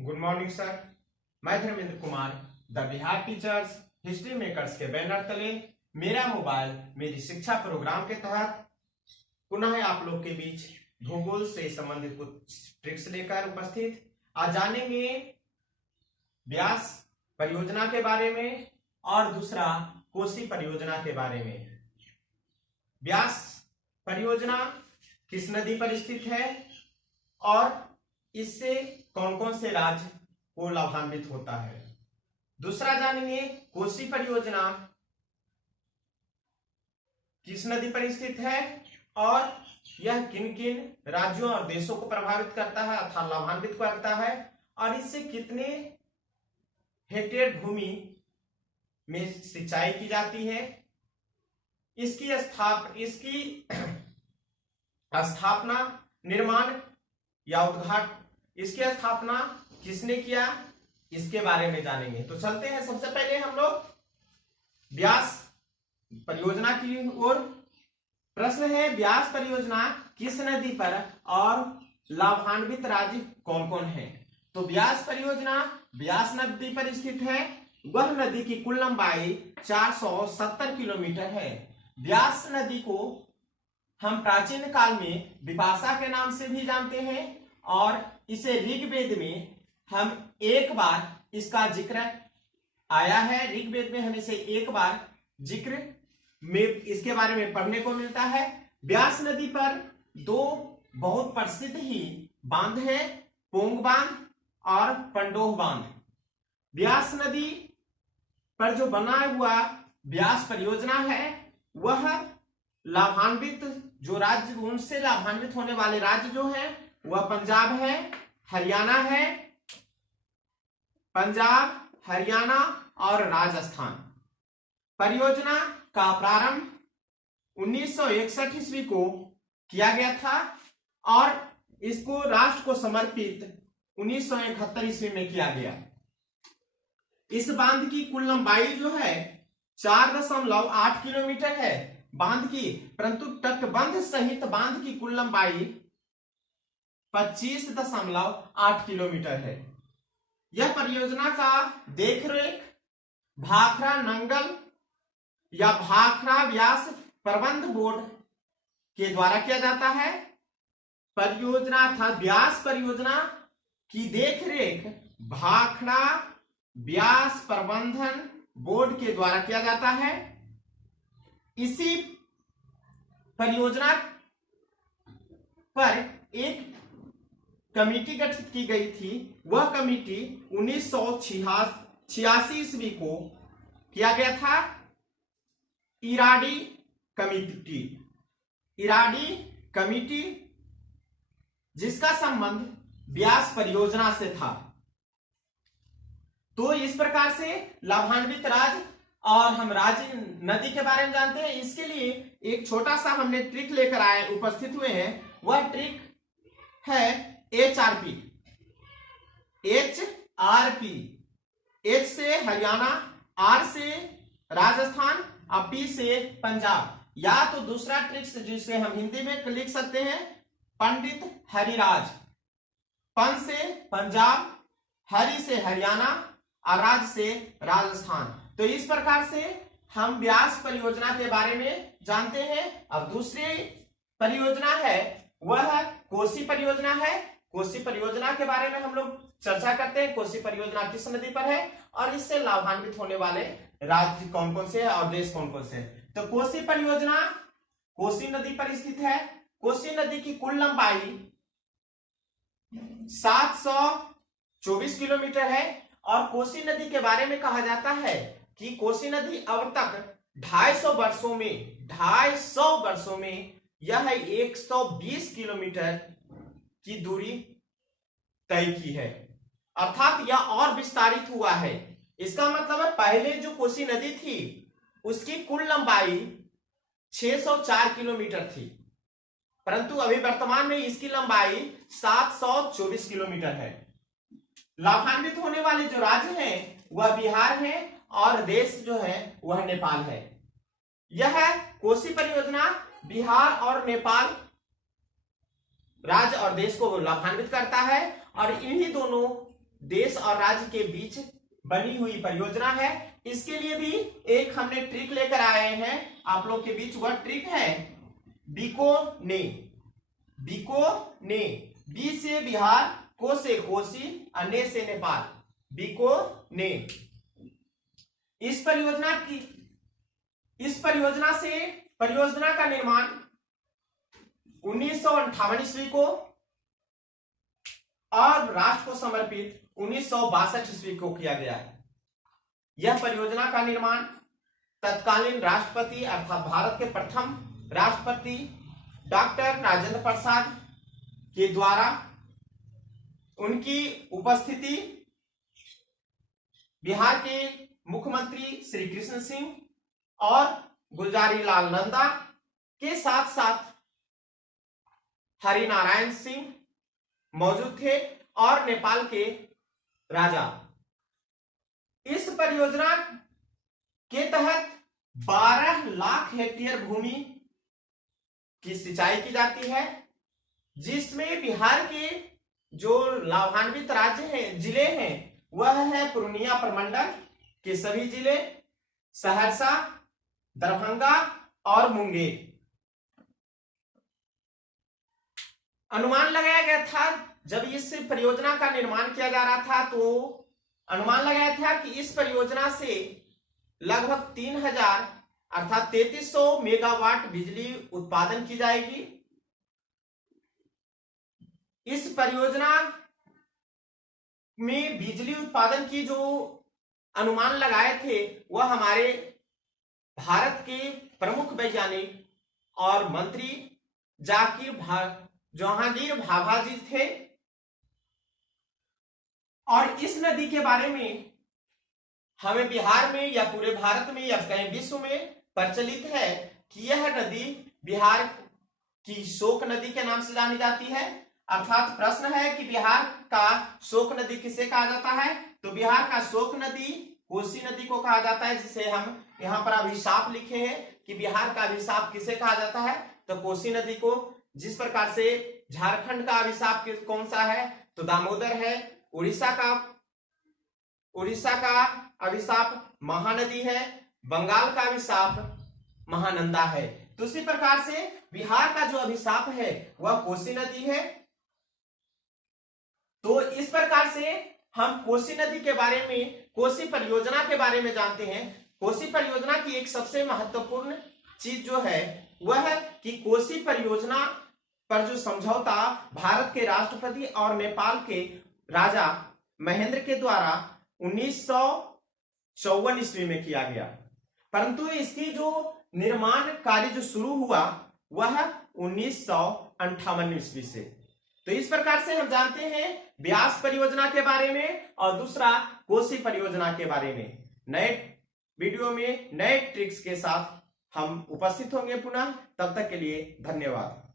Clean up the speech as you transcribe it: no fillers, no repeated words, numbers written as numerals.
Good morning sir. मैं Dharmendra Kumar the Bihar teachers history makers के banner तले मेरा मोबाइल मेरी शिक्षा प्रोग्राम के तहत पुनः आप लोग के बीच भूगोल से संबंधित कुछ ट्रिक्स लेकर उपस्थित। आज जानेंगे व्यास परियोजना के बारे में और दूसरा कोसी परियोजना के बारे में। व्यास परियोजना किस नदी पर स्थित है और इससे कौन कौन से राज्य को लाभान्वित होता है। दूसरा जानेंगे कोसी परियोजना किस नदी पर स्थित है और यह किन किन राज्यों और देशों को प्रभावित करता है अर्थात लाभान्वित करता है और इससे कितने हेक्टेयर भूमि में सिंचाई की जाती है। इसकी स्थापना निर्माण या उद्घाटन इसकी स्थापना किसने किया इसके बारे में जानेंगे। तो चलते हैं सबसे पहले हम लोग व्यास परियोजना की ओर। प्रश्न है व्यास परियोजना किस नदी पर और लाभान्वित राज्य कौन कौन है। तो व्यास परियोजना व्यास नदी पर स्थित है। वह नदी की कुल लंबाई 470 किलोमीटर है। व्यास नदी को हम प्राचीन काल में विपाशा के नाम से भी जानते हैं और इसे ऋग्वेद में हम एक बार इसका जिक्र आया है। ऋग्वेद में हमें इसे एक बार जिक्र में इसके बारे में पढ़ने को मिलता है। व्यास नदी पर दो बहुत प्रसिद्ध ही बांध है, पोंग बांध और पंडोह बांध। व्यास नदी पर जो बना हुआ व्यास परियोजना है वह लाभान्वित जो राज्य उनसे लाभान्वित होने वाले राज्य जो है वह पंजाब है, हरियाणा है, पंजाब, हरियाणा और राजस्थान। परियोजना का प्रारंभ 1961 ईस्वी को किया गया था और इसको राष्ट्र को समर्पित 1971 ईस्वी में किया गया। इस बांध की कुल लंबाई जो है 4.8 किलोमीटर है बांध की, परंतु तटबंध सहित बांध की कुल लंबाई 25.8 किलोमीटर है। यह परियोजना का देखरेख भाखड़ा नंगल या भाखड़ा व्यास प्रबंध बोर्ड के द्वारा किया जाता है। परियोजना था व्यास परियोजना की देखरेख भाखड़ा व्यास प्रबंधन बोर्ड के द्वारा किया जाता है। इसी परियोजना पर एक कमेटी गठित की गई थी। वह कमेटी 1986 ईस्वी को किया गया था। इराडी कमेटी जिसका संबंध व्यास परियोजना से था। तो इस प्रकार से लाभान्वित राज्य और हम राज्य नदी के बारे में जानते हैं। इसके लिए एक छोटा सा हमने ट्रिक लेकर आए उपस्थित हुए हैं। वह ट्रिक है HRP। H से हरियाणा, R से राजस्थान और P से पंजाब। या तो दूसरा ट्रिक जिसे हम हिंदी में लिख सकते हैं पंडित हरिराज। पं से पंजाब, हरि से हरियाणा और राज से राजस्थान। तो इस प्रकार से हम व्यास परियोजना के बारे में जानते हैं। अब दूसरी परियोजना है वह कोसी परियोजना है। कोसी परियोजना के बारे में हम लोग चर्चा करते हैं। कोसी परियोजना किस नदी पर है और इससे लाभान्वित होने वाले राज्य कौन कौन से हैं और देश कौन कौन से हैं। तो कोसी परियोजना कोसी नदी पर स्थित है। कोसी नदी की कुल लंबाई 724 किलोमीटर है और कोसी नदी के बारे में कहा जाता है कि कोसी नदी अब तक 250 वर्षों में यह 120 किलोमीटर की दूरी तय की है, अर्थात यह और विस्तारित हुआ है। इसका मतलब है पहले जो कोसी नदी थी उसकी कुल लंबाई 604 किलोमीटर थी, परंतु अभी वर्तमान में इसकी लंबाई 724 किलोमीटर है। लाभान्वित होने वाले जो राज्य हैं वह बिहार है और देश जो है वह नेपाल है। यह कोसी परियोजना बिहार और नेपाल राज्य और देश को लाभान्वित करता है और इन्हीं दोनों देश और राज्य के बीच बनी हुई परियोजना है। इसके लिए भी एक हमने ट्रिक लेकर आए हैं आप लोग के बीच, वह ट्रिक है बीकोने। बीकोने, बी से बिहार, को से कोसी, ने से नेपाल, बीकोने। इस परियोजना का निर्माण 1958 ईस्वी को और राष्ट्र को समर्पित 1962 ईस्वी को किया गया है। यह परियोजना का निर्माण तत्कालीन राष्ट्रपति अर्थात भारत के प्रथम राष्ट्रपति डॉक्टर राजेंद्र प्रसाद के द्वारा उनकी उपस्थिति, बिहार के मुख्यमंत्री श्री कृष्ण सिंह और गुलजारी लाल नंदा के साथ साथ हरिनारायण सिंह मौजूद थे और नेपाल के राजा। इस परियोजना के तहत 12 लाख हेक्टेयर भूमि की सिंचाई की जाती है, जिसमें बिहार के जो लाभान्वित राज्य हैं, जिले हैं, वह है पूर्णिया प्रमंडल के सभी जिले, सहरसा, दरभंगा और मुंगेर। अनुमान लगाया गया था जब इस परियोजना का निर्माण किया जा रहा था, तो अनुमान लगाया था कि इस परियोजना से लगभग 3000 अर्थात 3300 मेगावाट बिजली उत्पादन की जाएगी। इस परियोजना में बिजली उत्पादन की जो अनुमान लगाए थे वह हमारे भारत के प्रमुख वैज्ञानिक और मंत्री जहांगीर भाभा जी थे। और इस नदी के बारे में हमें बिहार में या पूरे भारत में या कहीं विश्व में प्रचलित है कि यह नदी बिहार की शोक नदी के नाम से जानी जाती है। अर्थात प्रश्न है कि बिहार का शोक नदी किसे कहा जाता है, तो बिहार का शोक नदी कोसी नदी को कहा जाता है, जिसे हम यहाँ पर अभिशाप लिखे हैं कि बिहार का अभिशाप किसे कहा जाता है, तो कोसी नदी को। जिस प्रकार से झारखंड का अभिशाप कौन सा है, तो दामोदर है। उड़ीसा का अभिशाप महानदी है, बंगाल का अभिशाप महानंदा है। तो उसी प्रकार से बिहार का जो अभिशाप है वह कोसी नदी है। तो इस प्रकार से हम कोसी नदी के बारे में, कोसी परियोजना के बारे में जानते हैं। कोसी परियोजना की एक सबसे महत्वपूर्ण चीज जो है वह है कि कोसी परियोजना पर जो समझौता भारत के राष्ट्रपति और नेपाल के राजा महेंद्र के द्वारा 1954 ईस्वी में किया गया, परंतु इसकी जो निर्माण कार्य जो शुरू हुआ वह 1958 ईस्वी से। तो इस प्रकार से हम जानते हैं ब्यास परियोजना के बारे में और दूसरा कोसी परियोजना के बारे में। नए वीडियो में नए ट्रिक्स के साथ हम उपस्थित होंगे पुनः, तब तक के लिए धन्यवाद।